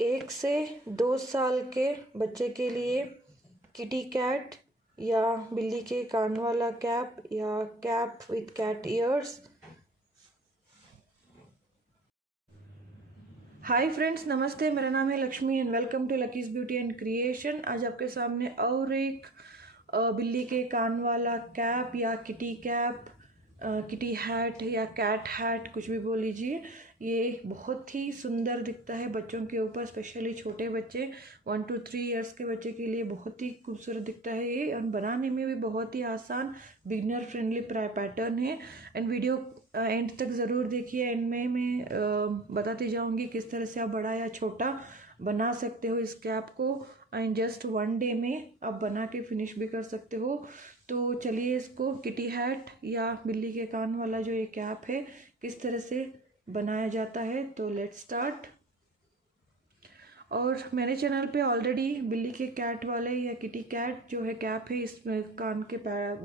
1 से 2 साल के बच्चे के लिए किटी कैट या बिल्ली के कान वाला कैप या cap with cat ears. Hi friends, नमस्ते। मेरा नाम है Lakshmi and welcome to Lucky's beauty and creation. आज आपके सामने और एक बिल्ली के कान वाला कैप या किटी कैप, किटी हैट या कैट हैट, कुछ भी बोल लीजिए। ये बहुत ही सुंदर दिखता है बच्चों के ऊपर, स्पेशली छोटे बच्चे 1 to 3 इयर्स के बच्चे के लिए बहुत ही खूबसूरत दिखता है ये, और बनाने में भी बहुत ही आसान, बिगनर फ्रेंडली पैटर्न है। एंड वीडियो एंड तक ज़रूर देखिए। एंड में मैं बताती जाऊंगी किस तरह से आप बड़ा या छोटा बना सकते हो इस कैप को, एंड जस्ट 1 डे में आप बना के फिनिश भी कर सकते हो। तो चलिए इसको किटी हैट या बिल्ली के कान वाला जो ये कैप है किस तरह से बनाया जाता है, तो लेट्स स्टार्ट। और मेरे चैनल पे ऑलरेडी बिल्ली के कैट वाले या किटी कैट जो है कैप है, इसमें कान के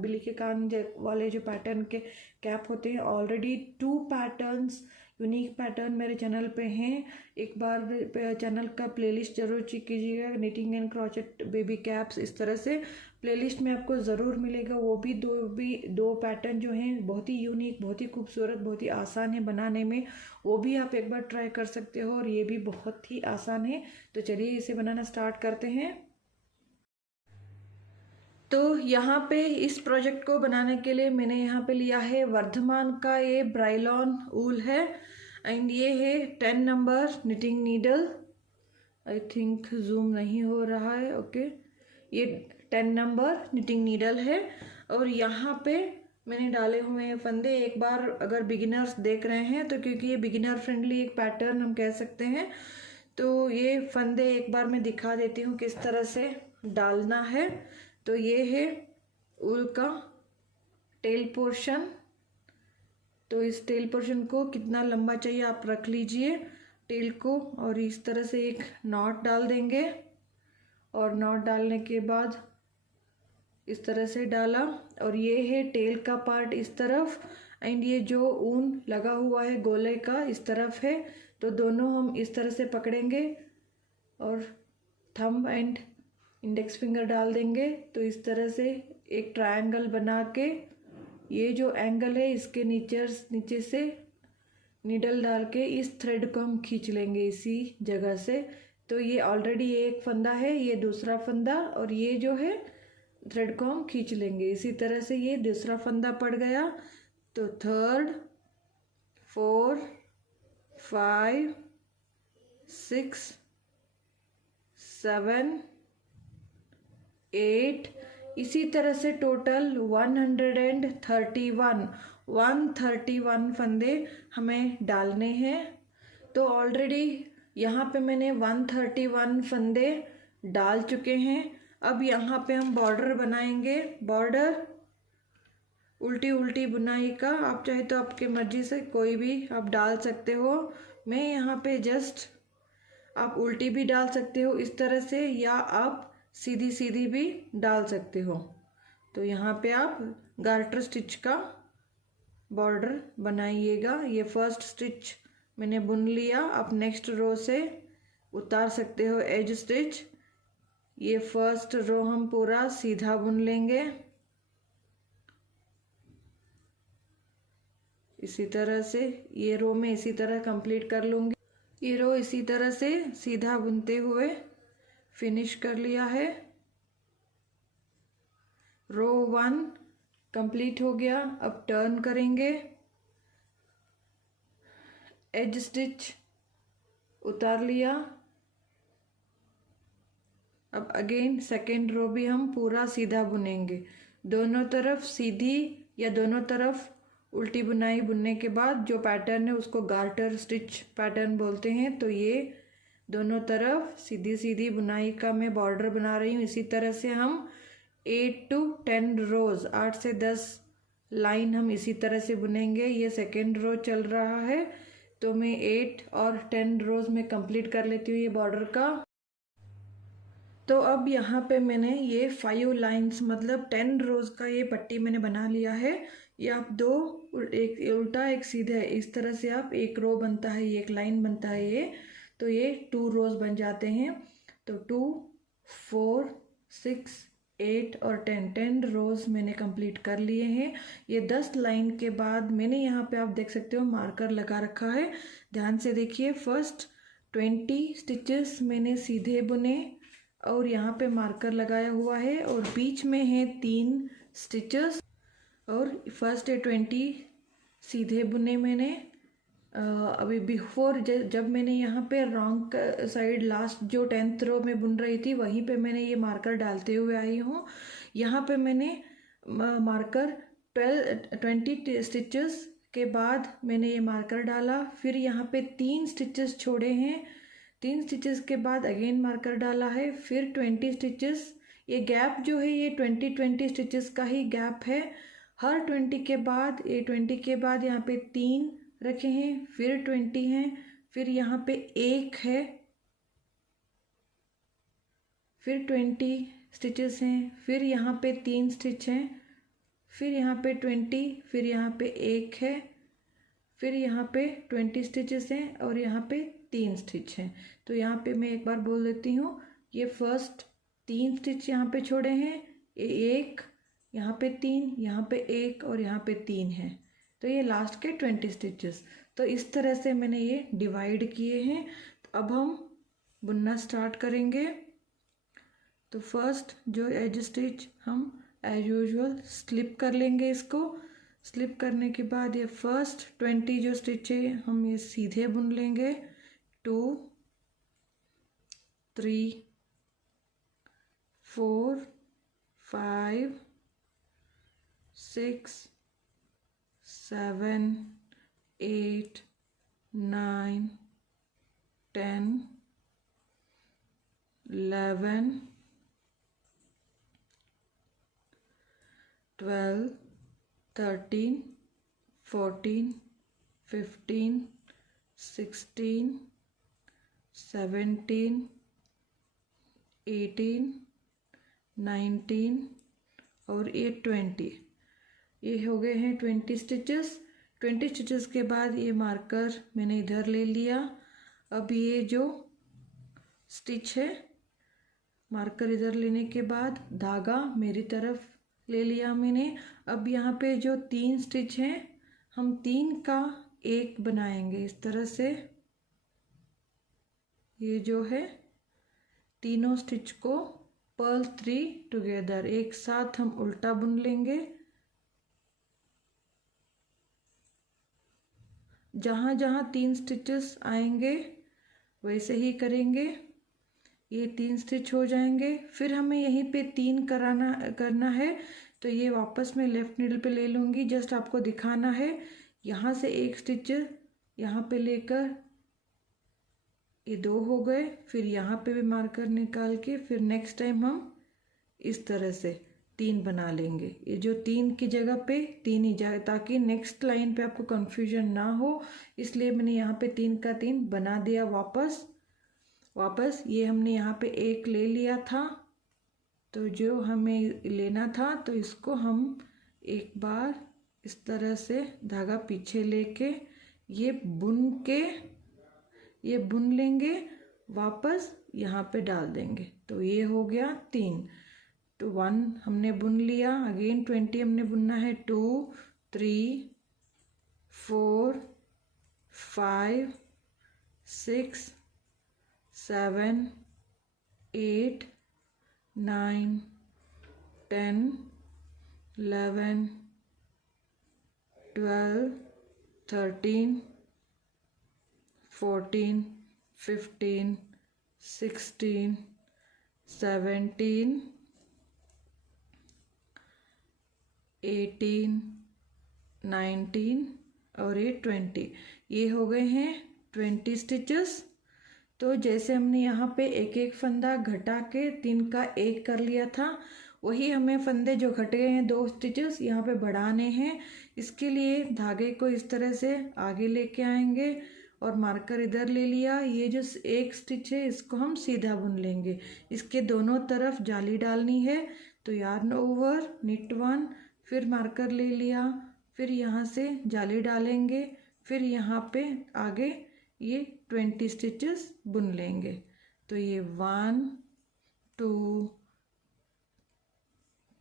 बिल्ली के कान वाले जो पैटर्न के कैप होते हैं, ऑलरेडी 2 पैटर्न्स, यूनिक पैटर्न मेरे चैनल पे हैं। एक बार चैनल का प्लेलिस्ट जरूर चेक कीजिएगा, knitting and crochet baby caps, इस तरह से प्लेलिस्ट में आपको ज़रूर मिलेगा। वो भी दो पैटर्न जो हैं बहुत ही यूनिक, बहुत ही खूबसूरत, बहुत ही आसान है बनाने में, वो भी आप एक बार ट्राई कर सकते हो। और ये भी बहुत ही आसान है। तो चलिए इसे बनाना स्टार्ट करते हैं। तो यहाँ पे इस प्रोजेक्ट को बनाने के लिए मैंने यहाँ पे लिया है वर्धमान का ये ब्राइलॉन ऊल है, एंड ये है 10 number knitting needle. I think zoom नहीं हो रहा है, ओके। ये 10 नंबर निटिंग नीडल है। और यहाँ पे मैंने डाले हुए हैं फंदे। एक बार अगर बिगिनर्स देख रहे हैं तो, क्योंकि ये बिगिनर फ्रेंडली एक पैटर्न हम कह सकते हैं, तो ये फंदे एक बार मैं दिखा देती हूँ किस तरह से डालना है। तो ये है ऊल का टेल पोर्शन। तो इस टेल पोर्शन को कितना लंबा चाहिए आप रख लीजिए टेल को, और इस तरह से एक नॉट डाल देंगे। और नॉट डालने के बाद इस तरह से डाला, और ये है टेल का पार्ट इस तरफ, एंड ये जो ऊन लगा हुआ है गोले का इस तरफ है। तो दोनों हम इस तरह से पकड़ेंगे और थंब एंड इंडेक्स फिंगर डाल देंगे। तो इस तरह से एक ट्रायंगल बना के, ये जो एंगल है इसके नीचे से नीडल डाल के इस थ्रेड को हम खींच लेंगे इसी जगह से। तो ये ऑलरेडी एक फंदा है, ये दूसरा फंदा, और ये जो है थ्रेड को हम खींच लेंगे इसी तरह से। ये दूसरा फंदा पड़ गया। तो 3rd 4 5 6 7 8, इसी तरह से टोटल 131 फंदे हमें डालने हैं। तो ऑलरेडी यहाँ पे मैंने 131 फंदे डाल चुके हैं। अब यहाँ पे हम बॉर्डर बनाएंगे। बॉर्डर उल्टी उल्टी बुनाई का, आप चाहे तो आपके मर्जी से कोई भी आप डाल सकते हो। मैं यहाँ पे जस्ट, आप उल्टी भी डाल सकते हो इस तरह से, या आप सीधी सीधी भी डाल सकते हो। तो यहाँ पे आप गार्टर स्टिच का बॉर्डर बनाइएगा। ये फर्स्ट स्टिच मैंने बुन लिया। आप नेक्स्ट रो से उतार सकते हो एज स्टिच। ये फर्स्ट रो हम पूरा सीधा बुन लेंगे इसी तरह से। ये रो में इसी तरह कंप्लीट कर लूँगी। ये रो इसी तरह से सीधा बुनते हुए फिनिश कर लिया है। रो 1 कंप्लीट हो गया। अब टर्न करेंगे, एज स्टिच उतार लिया। अब अगेन सेकेंड रो भी हम पूरा सीधा बुनेंगे, दोनों तरफ सीधी या दोनों तरफ उल्टी बुनाई बुनने के बाद जो पैटर्न है उसको गार्टर स्टिच पैटर्न बोलते हैं। तो ये दोनों तरफ सीधी सीधी बुनाई का मैं बॉर्डर बना रही हूँ। इसी तरह से हम 8 to 10 रोज, 8 से 10 लाइन हम इसी तरह से बुनेंगे। ये सेकेंड रो चल रहा है, तो मैं 8 और 10 रोज में कंप्लीट कर लेती हूँ ये बॉर्डर का। तो अब यहाँ पे मैंने ये 5 लाइन्स, मतलब 10 रोज का ये पट्टी मैंने बना लिया है। ये आप एक उल्टा एक सीधा, इस तरह से आप एक रो बनता है, ये एक लाइन बनता है ये। तो ये 2 रोज बन जाते हैं। तो 2, 4, 6, 8 और 10 रोज मैंने कंप्लीट कर लिए हैं। ये 10 लाइन के बाद मैंने यहाँ पे आप देख सकते हो मार्कर लगा रखा है। ध्यान से देखिए, फर्स्ट 20 स्टिचेस मैंने सीधे बुने और यहाँ पे मार्कर लगाया हुआ है और बीच में है 3 स्टिचेस और फर्स्ट 20 सीधे बुने मैंने। अभी बिफोर जब मैंने यहाँ पे रॉन्ग साइड लास्ट जो 10th रो में बुन रही थी वहीं पे मैंने ये मार्कर डालते हुए आई हूँ। यहाँ पे मैंने मार्कर 20 स्टिचेस के बाद मैंने ये मार्कर डाला, फिर यहाँ पे 3 स्टिचेस छोड़े हैं, 3 स्टिचेस के बाद अगेन मार्कर डाला है, फिर 20 स्टिचेस। ये गैप जो है ये 20 स्टिचेस का ही गैप है। हर 20 के बाद ये 20 के बाद यहाँ पे 3 रखे हैं, फिर 20 हैं, फिर यहाँ पे 1 है, फिर 20 स्टिचेस हैं, फिर यहाँ पे 3 स्टिच हैं, फिर यहाँ पे 20, फिर यहाँ पे 1 है, फिर यहाँ पे 20 स्टिचेस हैं और यहाँ पे 3 स्टिच हैं। तो यहाँ पे मैं एक बार बोल देती हूँ, ये फर्स्ट 3 स्टिच यहाँ पे छोड़े हैं, 1 यहाँ पे 3, यहाँ पे 1 और यहाँ पे 3 है। तो ये लास्ट के 20 स्टिचेस। तो इस तरह से मैंने ये डिवाइड किए हैं। तो अब हम बुनना स्टार्ट करेंगे। तो फर्स्ट जो एज स्टिच हम एज यूजुअल स्लिप कर लेंगे। इसको स्लिप करने के बाद ये फर्स्ट 20 जो स्टिच है हम ये सीधे बुन लेंगे। 2, 3, 4, 5, 6, 7, 8, 9, 10, 11, 12, 13, 14, 15, 16, 17, 18, 19 और ये 20। ये हो गए हैं 20 स्टिचेस। 20 स्टिचेस के बाद ये मार्कर मैंने इधर ले लिया। अब ये जो स्टिच है मार्कर इधर लेने के बाद धागा मेरी तरफ ले लिया मैंने। अब यहाँ पे जो 3 स्टिच हैं हम 3 का 1 बनाएंगे इस तरह से। ये जो है तीनों स्टिच को पर्ल 3 टुगेदर एक साथ हम उल्टा बुन लेंगे। जहाँ जहाँ 3 स्टिचेस आएंगे वैसे ही करेंगे। ये 3 स्टिच हो जाएंगे, फिर हमें यहीं पे 3 करना है। तो ये वापस मैं लेफ्ट नीडल पे ले लूँगी, जस्ट आपको दिखाना है। यहाँ से 1 स्टिच यहाँ पे लेकर ये 2 हो गए, फिर यहाँ पे भी मार्कर निकाल के फिर नेक्स्ट टाइम हम इस तरह से 3 बना लेंगे। ये जो 3 की जगह पे 3 ही जाए ताकि नेक्स्ट लाइन पे आपको कंफ्यूजन ना हो, इसलिए मैंने यहाँ पे 3 का 3 बना दिया। वापस ये हमने यहाँ पे 1 ले लिया था, तो जो हमें लेना था तो इसको हम एक बार इस तरह से धागा पीछे लेके ये बुन लेंगे, वापस यहाँ पे डाल देंगे। तो ये हो गया 3। तो 1 हमने बुन लिया, अगेन 20 हमने बुनना है। 2, 3, 4, 5, 6, 7, 8, 9, 10, 11, 12, 13, 14, 15, 16, 17, 18, 19 और ये 20। ये हो गए हैं 20 स्टिचेस। तो जैसे हमने यहाँ पे एक एक फंदा घटा के 3 का 1 कर लिया था, वही हमें फंदे जो घट गए हैं 2 स्टिचेस यहाँ पे बढ़ाने हैं। इसके लिए धागे को इस तरह से आगे लेके आएंगे और मार्कर इधर ले लिया। ये जो 1 स्टिच है इसको हम सीधा बुन लेंगे, इसके दोनों तरफ जाली डालनी है। तो यार्न ओवर, निट 1, फिर मार्कर ले लिया, फिर यहाँ से जाली डालेंगे, फिर यहाँ पे आगे ये 20 स्टिचेस बुन लेंगे। तो ये 1 2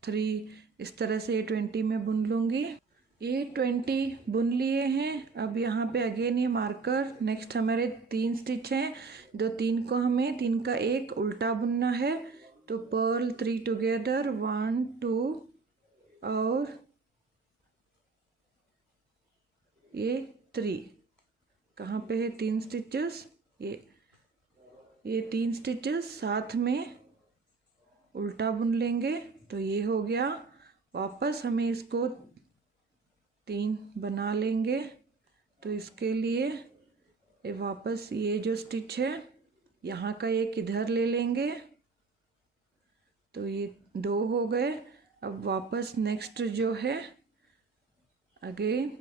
3 इस तरह से ये 20 में बुन लूँगी। ये 20 बुन लिए हैं। अब यहाँ पे अगेन ये मार्कर, नेक्स्ट हमारे 3 स्टिच हैं, दो 3 को हमें 3 का एक उल्टा बुनना है। तो पर्ल 3 टुगेदर 1 2 और ये 3 कहाँ पे है 3 स्टिचेस, ये 3 स्टिचेस साथ में उल्टा बुन लेंगे। तो ये हो गया। वापस हमें इसको 3 बना लेंगे। तो इसके लिए वापस ये जो स्टिच है यहाँ का एक इधर ले लेंगे। तो ये 2 हो गए। अब वापस नेक्स्ट जो है अगेन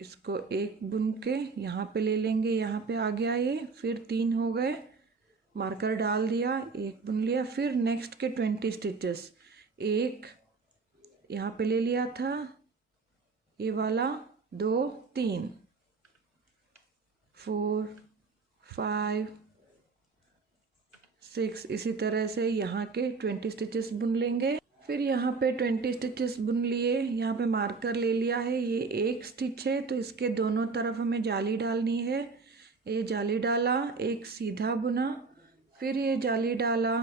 इसको एक बुन के यहाँ पे ले लेंगे, यहाँ पे आ गया ये, फिर 3 हो गए, मार्कर डाल दिया, एक बुन लिया। फिर नेक्स्ट के 20 स्टिचेस, एक यहाँ पे ले लिया था ये वाला, 2 3 4 5 6 इसी तरह से यहाँ के 20 स्टिचेस बुन लेंगे। फिर यहाँ पे 20 स्टिचेस बुन लिए, यहाँ पे मार्कर ले लिया है, ये एक स्टिच है तो इसके दोनों तरफ हमें जाली डालनी है। ये जाली डाला, एक सीधा बुना, फिर ये जाली डाला,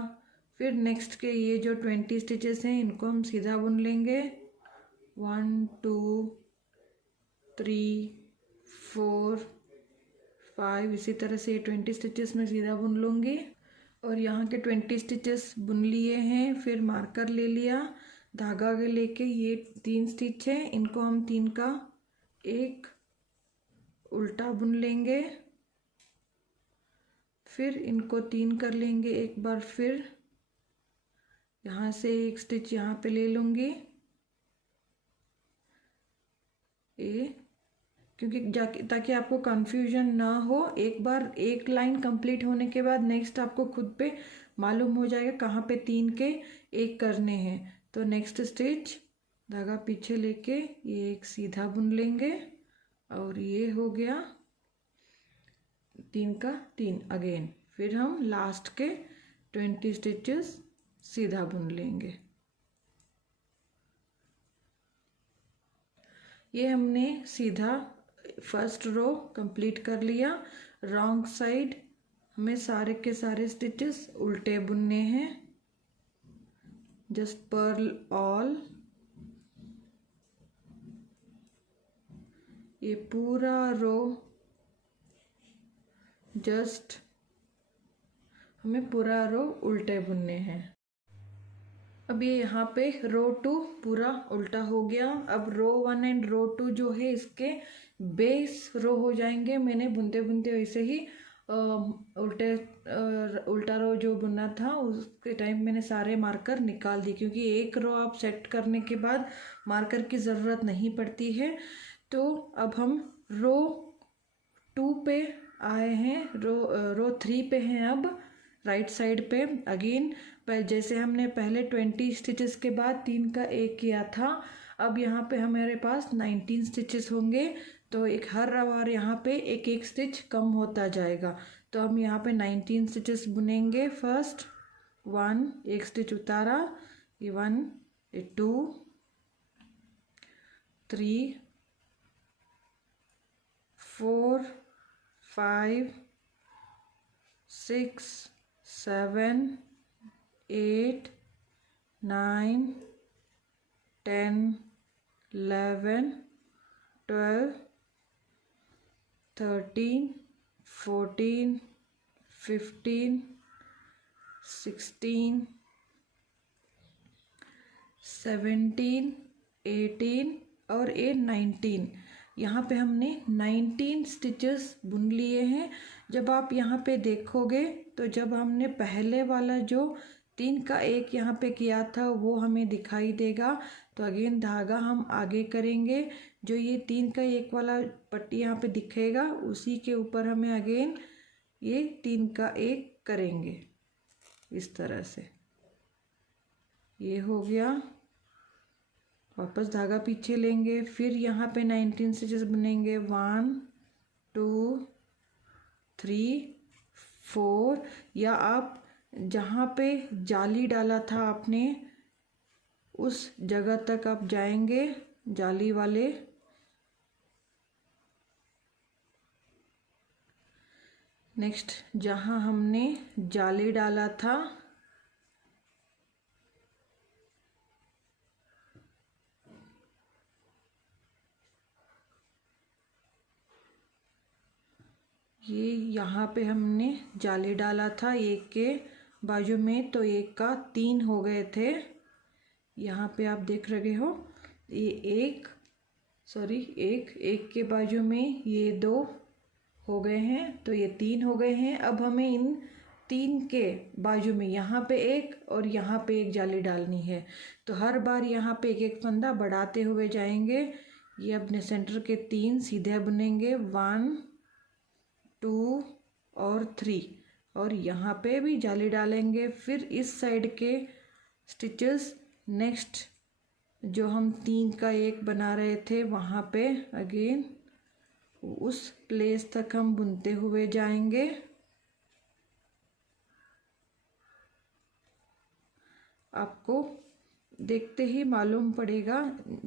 फिर नेक्स्ट के ये जो 20 स्टिचेस हैं इनको हम सीधा बुन लेंगे। 1 2 3 4 5 इसी तरह से ये 20 स्टिचेस में सीधा बुन लूँगी। और यहाँ के 20 स्टिचेस बुन लिए हैं। फिर मार्कर ले लिया, धागा लेके ये 3 स्टिच है, इनको हम 3 का एक उल्टा बुन लेंगे। फिर इनको 3 कर लेंगे एक बार, फिर यहाँ से एक स्टिच यहाँ पे ले लूँगी क्योंकि ताकि आपको कंफ्यूजन ना हो। एक बार एक लाइन कंप्लीट होने के बाद नेक्स्ट आपको खुद पे मालूम हो जाएगा कहाँ पे 3 के एक करने हैं। तो नेक्स्ट स्टिच धागा पीछे लेके ये एक सीधा बुन लेंगे और ये हो गया 3 का 3 अगेन। फिर हम लास्ट के 20 स्टिचेस सीधा बुन लेंगे। ये हमने सीधा फर्स्ट रो कंप्लीट कर लिया। रॉन्ग साइड हमें सारे के सारे स्टिचेस उल्टे बुनने हैं। जस्ट पर्ल ऑल, ये पूरा रो जस्ट हमें पूरा रो उल्टे बुनने हैं। अब ये यहाँ पे रो 2 पूरा उल्टा हो गया। अब रो 1 एंड रो 2 जो है इसके बेस रो हो जाएंगे। मैंने बुनते बुनते वैसे ही उल्टा रो जो बुनना था उसके टाइम मैंने सारे मार्कर निकाल दिए, क्योंकि एक रो आप सेट करने के बाद मार्कर की ज़रूरत नहीं पड़ती है। तो अब हम रो 2 पे आए हैं, रो 3 पे हैं। अब राइट साइड पे अगेन जैसे हमने पहले 20 स्टिचेस के बाद 3 का एक किया था, अब यहाँ पे हमारे पास 19 स्टिचेस होंगे। तो एक हर बार यहाँ पे एक एक स्टिच कम होता जाएगा। तो हम यहाँ पे 19 स्टिचेस बुनेंगे। फर्स्ट 1 एक स्टिच उतारा, ये 1 ये 2 3 4 5 6 7 8 9 10 11 12 13 14 15 16 17 18 और ये 19। यहाँ पे हमने 19 स्टिचेस बुन लिए हैं। जब आप यहाँ पे देखोगे तो जब हमने पहले वाला जो 3 का एक यहाँ पे किया था वो हमें दिखाई देगा। तो अगेन धागा हम आगे करेंगे, जो ये 3 का एक वाला पट्टी यहाँ पे दिखेगा उसी के ऊपर हमें अगेन ये 3 का एक करेंगे इस तरह से। ये हो गया। वापस धागा पीछे लेंगे, फिर यहाँ पे 19 स्टिचेस बुनेंगे। 1 2 3 4, या आप जहाँ पे जाली डाला था आपने उस जगह तक आप जाएंगे, जाली वाले। नेक्स्ट जहाँ हमने जाली डाला था ये यहाँ पे हमने जाली डाला था एक के बाजू में, तो एक का 3 हो गए थे। यहाँ पे आप देख रहे हो ये एक के बाजू में ये 2 हो गए हैं, तो ये 3 हो गए हैं। अब हमें इन 3 के बाजू में यहाँ पे एक और यहाँ पे एक जाली डालनी है, तो हर बार यहाँ पे एक एक फंदा बढ़ाते हुए जाएंगे। ये अपने सेंटर के 3 सीधे बुनेंगे, 1 2 और 3, और यहाँ पे भी जाली डालेंगे। फिर इस साइड के स्टिचेस नेक्स्ट जो हम 3 का एक बना रहे थे वहाँ पे अगेन उस प्लेस तक हम बुनते हुए जाएंगे। आपको देखते ही मालूम पड़ेगा।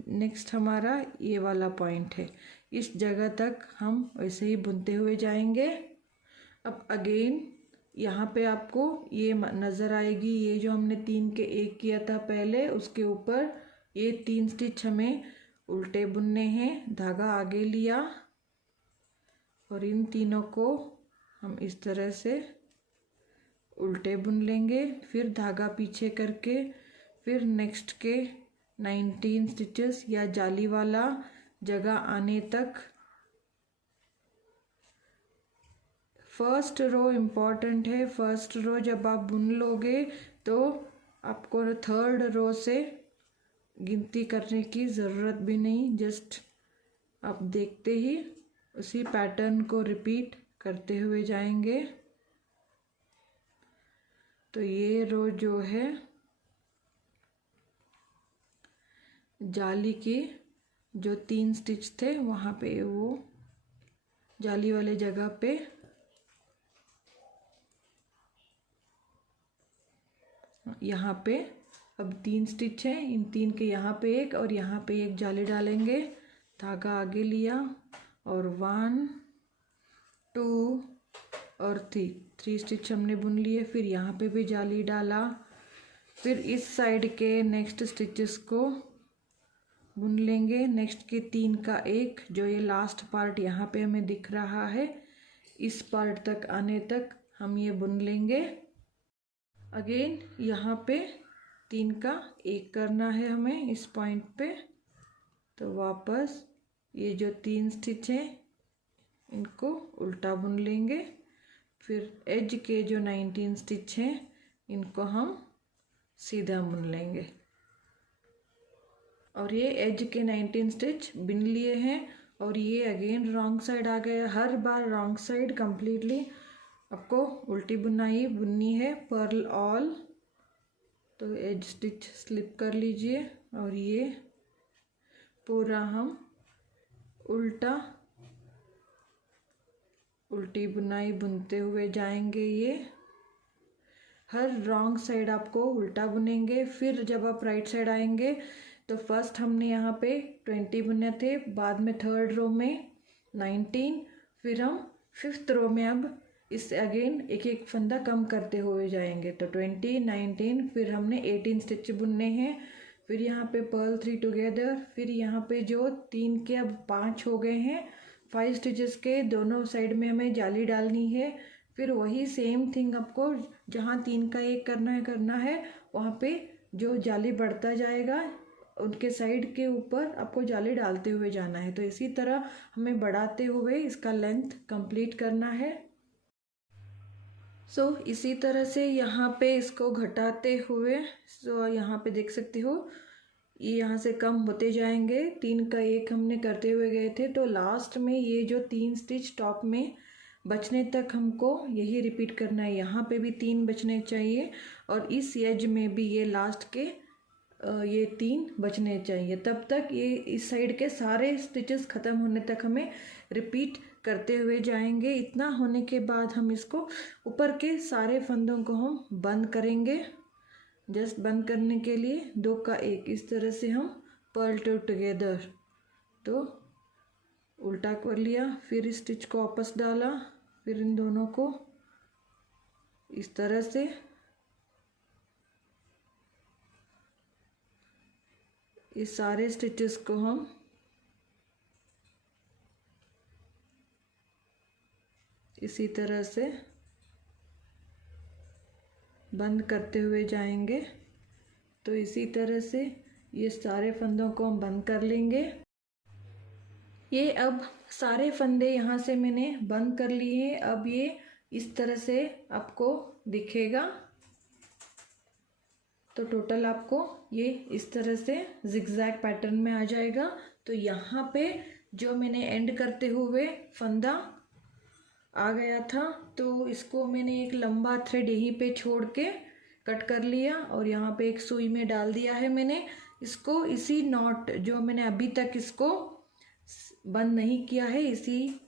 नेक्स्ट हमारा ये वाला पॉइंट है, इस जगह तक हम वैसे ही बुनते हुए जाएंगे। अब अगेन यहाँ पे आपको ये नज़र आएगी, ये जो हमने 3 के एक किया था पहले, उसके ऊपर ये 3 स्टिच हमें उल्टे बुनने हैं। धागा आगे लिया और इन तीनों को हम इस तरह से उल्टे बुन लेंगे, फिर धागा पीछे करके फिर नेक्स्ट के 19 स्टिचेस या जाली वाला जगह आने तक। फर्स्ट रो इम्पॉर्टेंट है। फर्स्ट रो जब आप बुन लोगे तो आपको 3rd रो से गिनती करने की ज़रूरत भी नहीं, जस्ट आप देखते ही उसी पैटर्न को रिपीट करते हुए जाएंगे। तो ये रो जो है जाली की जो 3 स्टिच थे वहाँ पे, वो जाली वाले जगह पे यहाँ पे अब 3 स्टिच है, इन 3 के यहाँ पे एक और यहाँ पे एक जाली डालेंगे। धागा आगे लिया और 1 2 और 3 स्टिच हमने बुन लिए। फिर यहाँ पे भी जाली डाला, फिर इस साइड के नेक्स्ट स्टिचेस को बुन लेंगे। नेक्स्ट के 3 का एक, जो ये लास्ट पार्ट यहाँ पे हमें दिख रहा है, इस पार्ट तक आने तक हम ये बुन लेंगे। अगेन यहाँ पे 3 का एक करना है हमें इस पॉइंट पे, तो वापस ये जो 3 स्टिच हैं इनको उल्टा बुन लेंगे। फिर एज के जो 19 स्टिच हैं इनको हम सीधा बुन लेंगे, और ये एज के 19 स्टिच बिन लिए हैं। और ये अगेन रॉन्ग साइड आ गया, हर बार रॉन्ग साइड कंप्लीटली आपको उल्टी बुनाई बुननी है। पर्ल ऑल, तो एज स्टिच स्लिप कर लीजिए और ये पूरा हम उल्टी बुनाई बुनते हुए जाएंगे। ये हर रॉन्ग साइड आपको उल्टा बुनेंगे। फिर जब आप राइट साइड आएंगे तो फर्स्ट हमने यहाँ पे 20 बुने थे, बाद में 3rd रो में 19, फिर हम 5th रो में अब इससे अगेन एक एक फंदा कम करते हुए जाएंगे। तो 20 19, फिर हमने 18 स्टिच बुनने हैं। फिर यहाँ पे पर्ल 3 टुगेदर, फिर यहाँ पे जो 3 के अब 5 हो गए हैं, 5 स्टिचेस के दोनों साइड में हमें जाली डालनी है। फिर वही सेम थिंग आपको जहाँ 3 का एक करना है वहाँ पे जो जाली बढ़ता जाएगा उनके साइड के ऊपर आपको जाली डालते हुए जाना है। तो इसी तरह हमें बढ़ाते हुए इसका लेंथ कंप्लीट करना है। सो इसी तरह से यहाँ पे इसको घटाते हुए, यहाँ पे देख सकते हो ये यहाँ से कम होते जाएंगे। 3 का एक हमने करते हुए गए थे, तो लास्ट में ये जो 3 स्टिच टॉप में बचने तक हमको यही रिपीट करना है। यहाँ पे भी 3 बचने चाहिए और इस एज में भी ये लास्ट के ये 3 बचने चाहिए। तब तक ये इस साइड के सारे स्टिचेस ख़त्म होने तक हमें रिपीट करते हुए जाएंगे। इतना होने के बाद हम इसको ऊपर के सारे फंदों को हम बंद करेंगे। जस्ट बंद करने के लिए 2 का 1 इस तरह से हम पर्ल टुगेदर, तो उल्टा कर लिया, फिर इस स्टिच को वापस डाला, फिर इन दोनों को इस तरह से इस सारे स्टिचेस को हम इसी तरह से बंद करते हुए जाएंगे। तो इसी तरह से ये सारे फंदों को हम बंद कर लेंगे। ये अब सारे फंदे यहाँ से मैंने बंद कर लिए हैं। अब ये इस तरह से आपको दिखेगा। तो टोटल आपको ये इस तरह से जिगजैग पैटर्न में आ जाएगा। तो यहाँ पे जो मैंने एंड करते हुए फंदा आ गया था, तो इसको मैंने एक लंबा थ्रेड यहीं पे छोड़ के कट कर लिया और यहाँ पे एक सुई में डाल दिया है मैंने इसको। इसी नॉट जो मैंने अभी तक इसको बंद नहीं किया है, इसी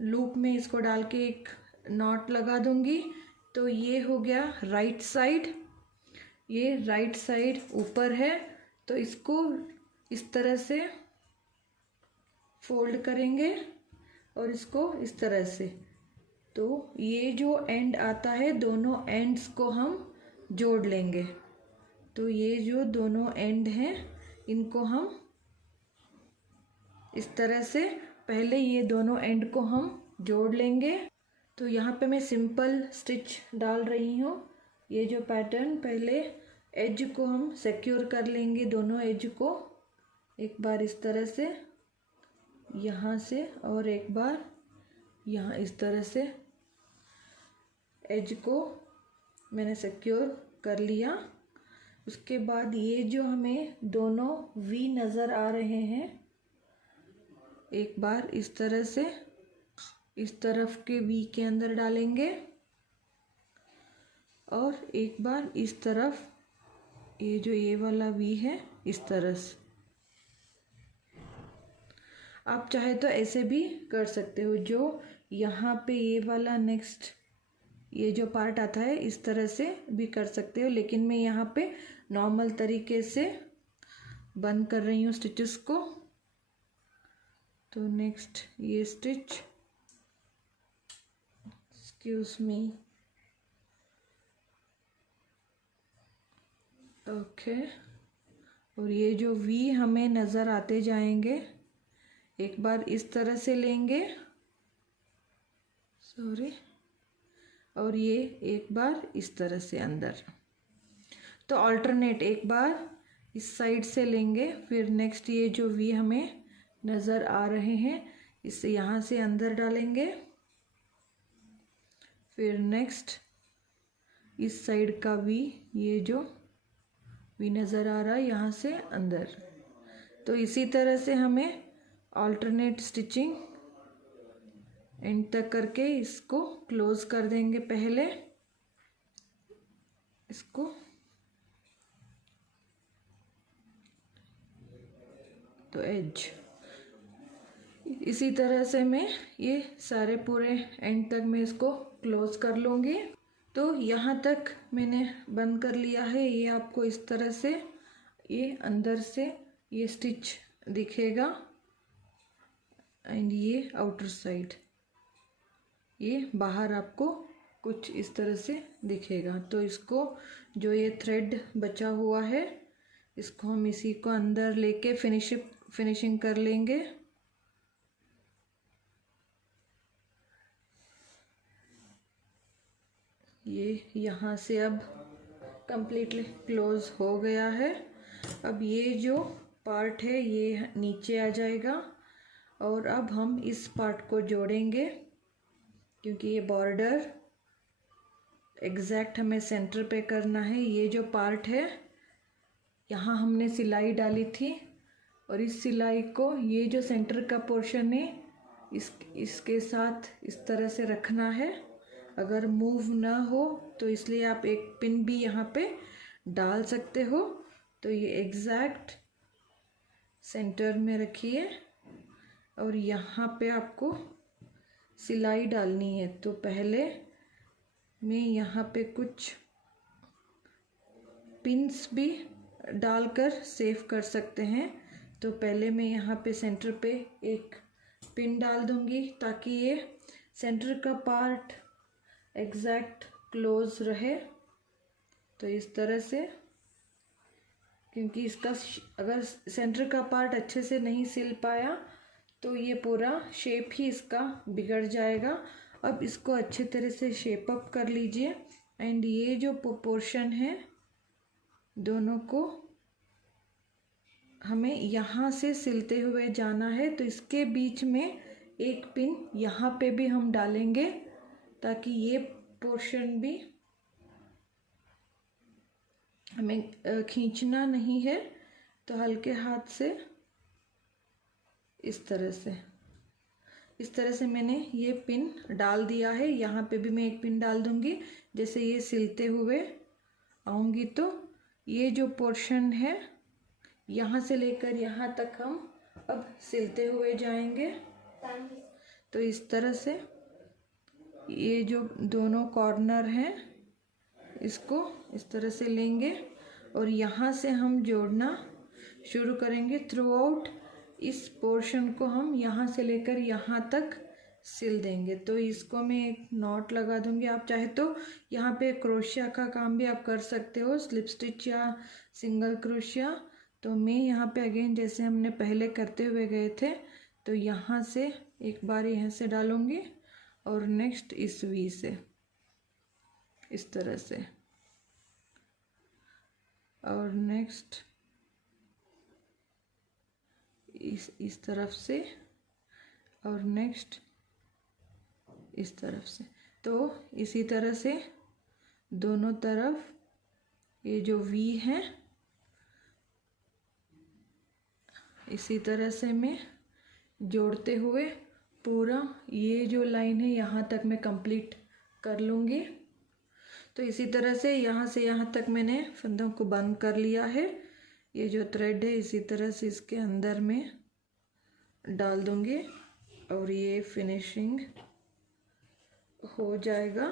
लूप में इसको डाल के एक नॉट लगा दूंगी। तो ये हो गया राइट साइड। ये राइट साइड ऊपर है, तो इसको इस तरह से फोल्ड करेंगे और इसको इस तरह से। तो ये जो एंड आता है, दोनों एंड्स को हम जोड़ लेंगे। तो ये जो दोनों एंड हैं, इनको हम इस तरह से पहले ये दोनों एंड को हम जोड़ लेंगे। तो यहाँ पे मैं सिंपल स्टिच डाल रही हूँ। ये जो पैटर्न, पहले एज को हम सिक्योर कर लेंगे, दोनों एज को एक बार इस तरह से यहाँ से और एक बार यहाँ इस तरह से एज को मैंने सिक्योर कर लिया। उसके बाद ये जो हमें दोनों वी नज़र आ रहे हैं, एक बार इस तरह से इस तरफ के वी के अंदर डालेंगे और एक बार इस तरफ ये जो ये वाला वी है इस तरह से। आप चाहे तो ऐसे भी कर सकते हो, जो यहाँ पे ये वाला नेक्स्ट ये जो पार्ट आता है इस तरह से भी कर सकते हो, लेकिन मैं यहाँ पे नॉर्मल तरीके से बंद कर रही हूँ स्टिचेस को। तो नेक्स्ट ये स्टिच, एक्सक्यूज मी, ओके। और ये जो वी हमें नज़र आते जाएंगे, एक बार इस तरह से लेंगे, सॉरी, और ये एक बार इस तरह से अंदर। तो अल्टरनेट एक बार इस साइड से लेंगे, फिर नेक्स्ट ये जो वी हमें नज़र आ रहे हैं इसे यहाँ से अंदर डालेंगे, फिर नेक्स्ट इस साइड का वी, ये जो वी नज़र आ रहा है यहाँ से अंदर। तो इसी तरह से हमें अल्टरनेट स्टिचिंग एंड तक करके इसको क्लोज कर देंगे। पहले इसको तो एज इसी तरह से मैं ये सारे पूरे एंड तक मैं इसको क्लोज कर लूँगी। तो यहाँ तक मैंने बंद कर लिया है। ये आपको इस तरह से ये अंदर से ये स्टिच दिखेगा एंड ये आउटर साइड ये बाहर आपको कुछ इस तरह से दिखेगा। तो इसको जो ये थ्रेड बचा हुआ है इसको हम इसी को अंदर लेके फिनिशिंग कर लेंगे। ये यहाँ से अब कंप्लीटली क्लोज हो गया है। अब ये जो पार्ट है ये नीचे आ जाएगा और अब हम इस पार्ट को जोड़ेंगे, क्योंकि ये बॉर्डर एग्जैक्ट हमें सेंटर पे करना है। ये जो पार्ट है यहाँ हमने सिलाई डाली थी और इस सिलाई को ये जो सेंटर का पोर्शन है इसके साथ इस तरह से रखना है। अगर मूव ना हो तो इसलिए आप एक पिन भी यहाँ पे डाल सकते हो। तो ये एग्जैक्ट सेंटर में रखिए और यहाँ पे आपको सिलाई डालनी है। तो पहले मैं यहाँ पे कुछ पिन्स भी डालकर सेव कर सकते हैं। तो पहले मैं यहाँ पे सेंटर पे एक पिन डाल दूँगी ताकि ये सेंटर का पार्ट एग्जैक्ट क्लोज रहे। तो इस तरह से, क्योंकि इसका अगर सेंटर का पार्ट अच्छे से नहीं सिल पाया तो ये पूरा शेप ही इसका बिगड़ जाएगा। अब इसको अच्छे तरह से शेप अप कर लीजिए। एंड ये जो प्रोपोर्शन है दोनों को हमें यहाँ से सिलते हुए जाना है। तो इसके बीच में एक पिन यहाँ पे भी हम डालेंगे ताकि ये पोर्शन भी हमें खींचना नहीं है। तो हल्के हाथ से इस तरह से मैंने ये पिन डाल दिया है। यहाँ पे भी मैं एक पिन डाल दूँगी। जैसे ये सिलते हुए आऊँगी तो ये जो पोर्शन है यहाँ से लेकर यहाँ तक हम अब सिलते हुए जाएंगे। तो इस तरह से ये जो दोनों कॉर्नर हैं इसको इस तरह से लेंगे और यहाँ से हम जोड़ना शुरू करेंगे। थ्रू आउट इस पोर्शन को हम यहाँ से लेकर यहाँ तक सिल देंगे। तो इसको मैं एक नॉट लगा दूंगी। आप चाहे तो यहाँ पे क्रोशिया का काम भी आप कर सकते हो, स्लिप स्टिच या सिंगल क्रोशिया। तो मैं यहाँ पे अगेन जैसे हमने पहले करते हुए गए थे, तो यहाँ से एक बार यहाँ से डालूंगी और नेक्स्ट इस वी से इस तरह से, और नेक्स्ट इस तरफ से, और नेक्स्ट इस तरफ से। तो इसी तरह से दोनों तरफ ये जो वी है इसी तरह से मैं जोड़ते हुए पूरा ये जो लाइन है यहाँ तक मैं कंप्लीट कर लूँगी। तो इसी तरह से यहाँ तक मैंने फंदों को बंद कर लिया है। ये जो थ्रेड है इसी तरह से इसके अंदर में डाल दूँगी और ये फिनिशिंग हो जाएगा।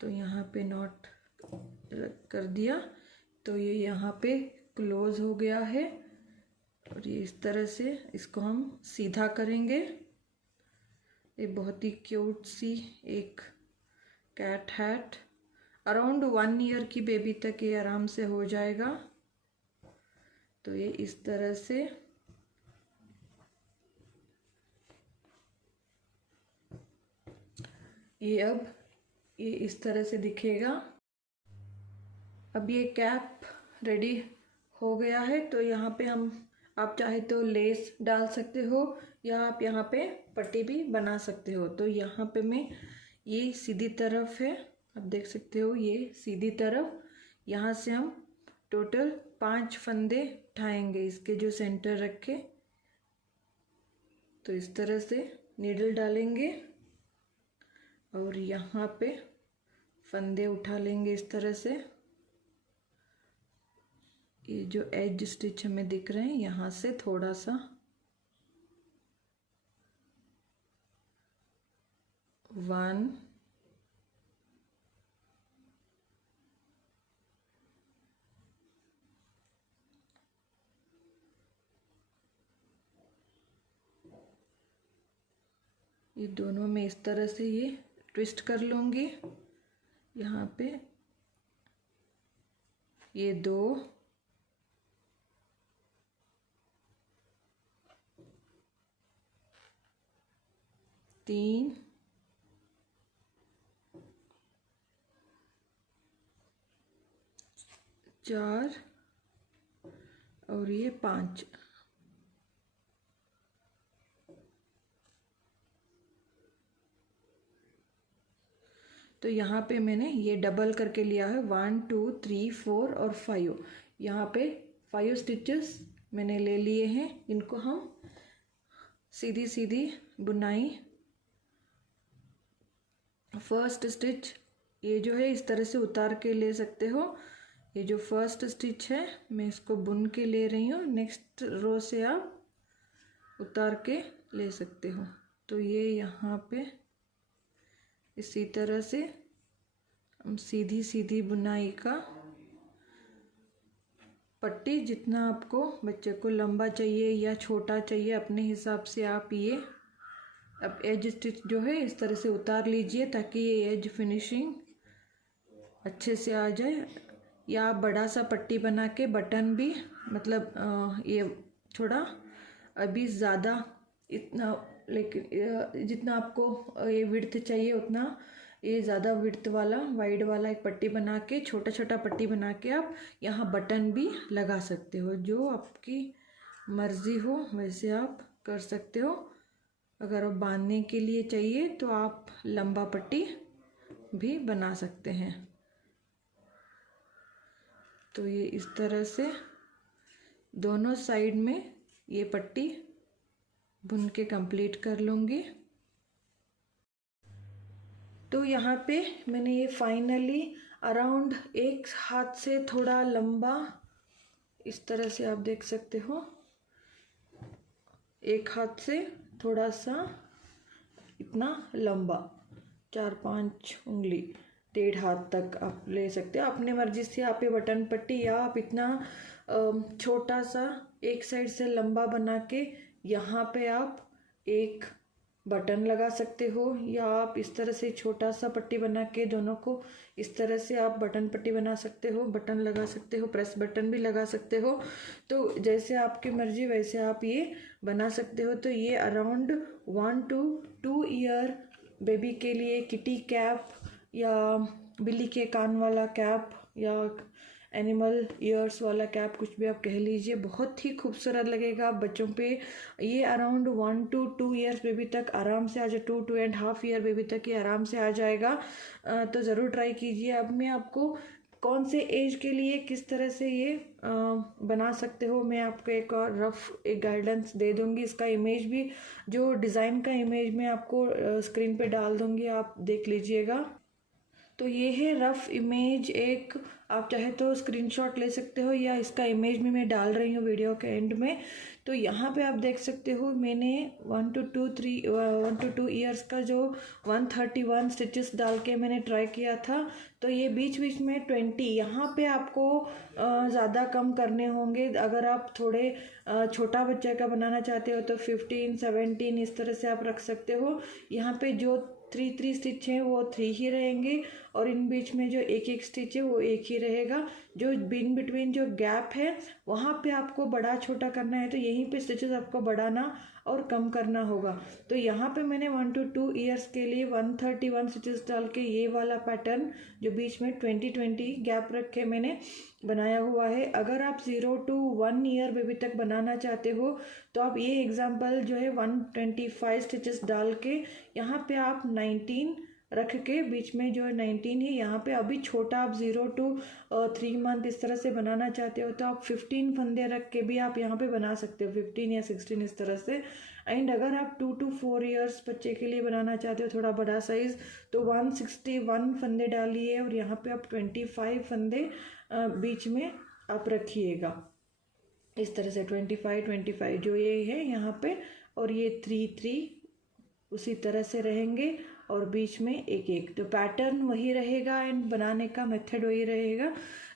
तो यहाँ पे नॉट कर दिया तो ये यहाँ पे क्लोज हो गया है। और ये इस तरह से इसको हम सीधा करेंगे। ये बहुत ही क्यूट सी एक कैट हैट, अराउंड 1 ईयर की बेबी तक ये आराम से हो जाएगा। तो ये इस तरह से ये इस तरह से दिखेगा। अब ये कैप रेडी हो गया है। तो यहाँ पे आप चाहे तो लेस डाल सकते हो या आप यहाँ पे पट्टी भी बना सकते हो। तो यहाँ पे मैं ये सीधी तरफ है, आप देख सकते हो ये सीधी तरफ। यहाँ से हम टोटल 5 फंदे उठाएंगे इसके जो सेंटर रखे। तो इस तरह से नीडल डालेंगे और यहाँ पे फंदे उठा लेंगे इस तरह से। ये जो एज स्टिच हमें दिख रहे हैं यहाँ से थोड़ा सा 1 ये दोनों में इस तरह से ये ट्विस्ट कर लूँगी। यहाँ पे ये 2 3 4 और ये 5। तो यहाँ पे मैंने ये डबल करके लिया है 1 2 3 4 और 5। यहाँ पे 5 स्टिचेस मैंने ले लिए हैं। इनको हम सीधी सीधी बुनाई, फर्स्ट स्टिच ये जो है इस तरह से उतार के ले सकते हो। ये जो फर्स्ट स्टिच है मैं इसको बुन के ले रही हूँ। नेक्स्ट रो से आप उतार के ले सकते हो। तो ये यहाँ पे इसी तरह से हम सीधी सीधी बुनाई का पट्टी, जितना आपको बच्चे को लंबा चाहिए या छोटा चाहिए अपने हिसाब से आप ये अब एज स्टिच जो है इस तरह से उतार लीजिए ताकि ये एज फिनिशिंग अच्छे से आ जाए। या आप बड़ा सा पट्टी बना के बटन भी मतलब ये थोड़ा अभी ज़्यादा इतना, लेकिन जितना आपको ये विड्थ चाहिए उतना ये ज़्यादा विड्थ वाला वाइड वाला एक पट्टी बना के छोटा छोटा पट्टी बना के आप यहाँ बटन भी लगा सकते हो। जो आपकी मर्ज़ी हो वैसे आप कर सकते हो। अगर आप बांधने के लिए चाहिए तो आप लंबा पट्टी भी बना सकते हैं। तो ये इस तरह से दोनों साइड में ये पट्टी बुन के कंप्लीट कर लूँगी। तो यहाँ पे मैंने ये फाइनली अराउंड एक हाथ से थोड़ा लंबा इस तरह से आप देख सकते हो, एक हाथ से थोड़ा सा इतना लंबा 4-5 उंगली 1.5 हाथ तक आप ले सकते हो अपने मर्जी से। आप ये बटन पट्टी या आप इतना छोटा सा एक साइड से लंबा बना के यहाँ पे आप एक बटन लगा सकते हो, या आप इस तरह से छोटा सा पट्टी बना के दोनों को इस तरह से आप बटन पट्टी बना सकते हो, बटन लगा सकते हो, प्रेस बटन भी लगा सकते हो। तो जैसे आपकी मर्जी वैसे आप ये बना सकते हो। तो ये अराउंड 1 to 2 ईयर बेबी के लिए किटी कैप या बिल्ली के कान वाला कैप या एनिमल ईयर्स वाला कैप, कुछ भी आप कह लीजिए, बहुत ही खूबसूरत लगेगा बच्चों पे। ये अराउंड 1 to 2 ईयर्स बेबी तक आराम से आ जाए, 2-2.5 ईयर बेबी तक ये आराम से आ जाएगा। तो ज़रूर ट्राई कीजिए। अब मैं आपको कौन से एज के लिए किस तरह से ये बना सकते हो मैं आपको एक और रफ एक गाइडेंस दे दूंगी। इसका इमेज भी, जो डिज़ाइन का इमेज मैं आपको स्क्रीन पे डाल दूंगी, आप देख लीजिएगा। तो ये है रफ इमेज, एक आप चाहे तो स्क्रीनशॉट ले सकते हो या इसका इमेज भी मैं डाल रही हूँ वीडियो के एंड में। तो यहाँ पे आप देख सकते हो मैंने 1 to 2 ईयर्स का जो 131 स्टिचेस डाल के मैंने ट्राई किया था। तो ये बीच बीच में 20, यहाँ पे आपको ज़्यादा कम करने होंगे। अगर आप थोड़े छोटा बच्चे का बनाना चाहते हो तो 15-17 इस तरह से आप रख सकते हो। यहाँ पे जो 3 स्टिच हैं वो 3 ही रहेंगे और इन बीच में जो एक स्टिच है वो एक ही रहेगा। जो इन बिटवीन जो गैप है वहाँ पे आपको बड़ा छोटा करना है, तो यहीं पे स्टिचेस आपको बढ़ाना और कम करना होगा। तो यहाँ पे मैंने 1 to 2 ईयर्स के लिए 131 स्टिचेस डाल के ये वाला पैटर्न जो बीच में 20 गैप रख के मैंने बनाया हुआ है। अगर आप 0 to 1 ईयर बेबी तक बनाना चाहते हो तो आप ये एग्जांपल जो है 125 स्टिचेस डाल के यहाँ पे आप 19 रख के बीच में जो 19 है यहाँ पे, अभी छोटा आप 0 to 3 मंथ इस तरह से बनाना चाहते हो तो आप 15 फंदे रख के भी आप यहाँ पे बना सकते हो, 15 या 16 इस तरह से। एंड अगर आप 2 to 4 ईयर्स बच्चे के लिए बनाना चाहते हो थोड़ा बड़ा साइज़, तो 161 फंदे डालिए और यहाँ पे आप 25 फंदे बीच में आप रखिएगा इस तरह से 25 जो ये है यहाँ पे, और ये 3 उसी तरह से रहेंगे और बीच में एक। तो पैटर्न वही रहेगा एंड बनाने का मेथड वही रहेगा।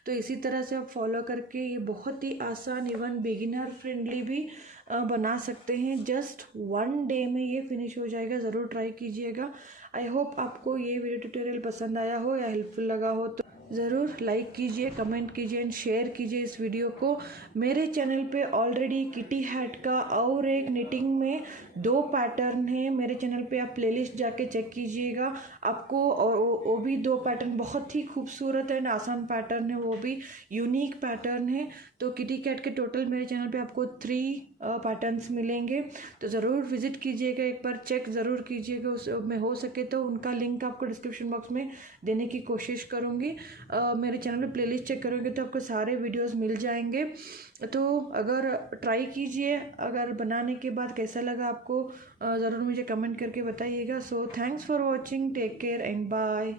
तो इसी तरह से आप फॉलो करके ये बहुत ही आसान, इवन बिगिनर फ्रेंडली भी बना सकते हैं। जस्ट 1 डे में ये फिनिश हो जाएगा। ज़रूर ट्राई कीजिएगा। आई होप आपको ये वीडियो ट्यूटोरियल पसंद आया हो या हेल्पफुल लगा हो। तो ज़रूर लाइक कीजिए, कमेंट कीजिए एंड शेयर कीजिए इस वीडियो को। मेरे चैनल पे ऑलरेडी किटी हैट का और एक निटिंग में 2 पैटर्न है। मेरे चैनल पे आप प्लेलिस्ट जाके चेक कीजिएगा आपको, और वो भी 2 पैटर्न बहुत ही खूबसूरत एंड आसान पैटर्न है, वो भी यूनिक पैटर्न है। तो किटी कैट के टोटल मेरे चैनल पे आपको 3 पैटर्न्स मिलेंगे। तो ज़रूर विजिट कीजिएगा, एक बार चेक ज़रूर कीजिएगा। उसमें हो सके तो उनका लिंक आपको डिस्क्रिप्शन बॉक्स में देने की कोशिश करूँगी। मेरे चैनल पे प्लेलिस्ट चेक करोगे तो आपको सारे वीडियोस मिल जाएंगे। तो अगर ट्राई कीजिए, अगर बनाने के बाद कैसा लगा आपको ज़रूर मुझे कमेंट करके बताइएगा। So thanks for watching, take care and bye.